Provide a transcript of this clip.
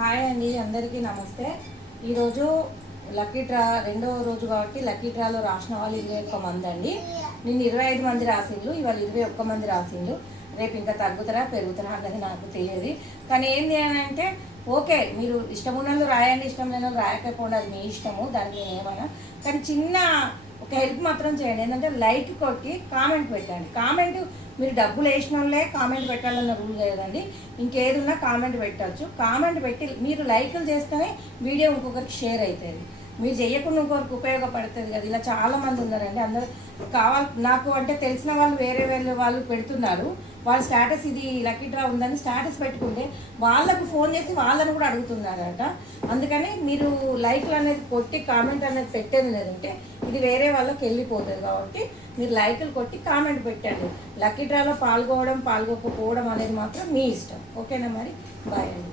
Hi అండి, అందరికీ నమస్తే. ఈరోజు లక్కీ డ్రా రెండవ రోజు కాబట్టి లక్కీ డ్రాలో రాసిన వాళ్ళు 21 మంది అండి. నేను 25 మంది రాసిండ్రు, ఇవాళ 21 మంది రాసిండ్రు. రేపు ఇంకా తగ్గుతారా పెరుగుతారా అన్నది నాకు తెలియదు. కానీ ఏంది అని అంటే ఓకే, మీరు ఇష్టం ఉన్నది రాయండి, ఇష్టం లేని రాయకపోండి, అది మీ ఇష్టము, దానికి నేను ఏమన్నా. కానీ చిన్న ఒక హెల్ప్ మాత్రం చేయండి, ఏంటంటే లైక్ కొట్టి కామెంట్ పెట్టండి. కామెంట్ మీరు డబ్బులు వేసిన వాళ్ళే కామెంట్ పెట్టాలన్న రూల్ లేదండి. ఇంకేది ఉన్నా కామెంట్ పెట్టచ్చు. కామెంట్ పెట్టి మీరు లైకులు చేస్తేనే వీడియో ఇంకొకరికి షేర్ అవుతుంది. మీరు చేయకుండా ఇంకొకరికి ఉపయోగపడుతుంది కదా. ఇలా చాలామంది ఉన్నారండి. అందరూ నాకు అంటే తెలిసిన వాళ్ళు వేరే వాళ్ళు పెడుతున్నారు. వాళ్ళ స్టేటస్ ఇది లక్కీ డ్రా ఉందని స్టేటస్ పెట్టుకుంటే వాళ్ళకు ఫోన్ చేసి వాళ్ళని కూడా అడుగుతున్నారట. అందుకని మీరు లైక్లు అనేది కొట్టి కామెంట్ అనేది పెట్టేది లేదంటే ఇది వేరే వాళ్ళకి వెళ్ళిపోతుంది. కాబట్టి మీరు లైకులు కొట్టి కామెంట్ పెట్టండి. లక్కీ డ్రాలో పాల్గొకపోవడం అనేది మాత్రం మీ ఇష్టం. ఓకేనా? మరి బాయ్ అండి.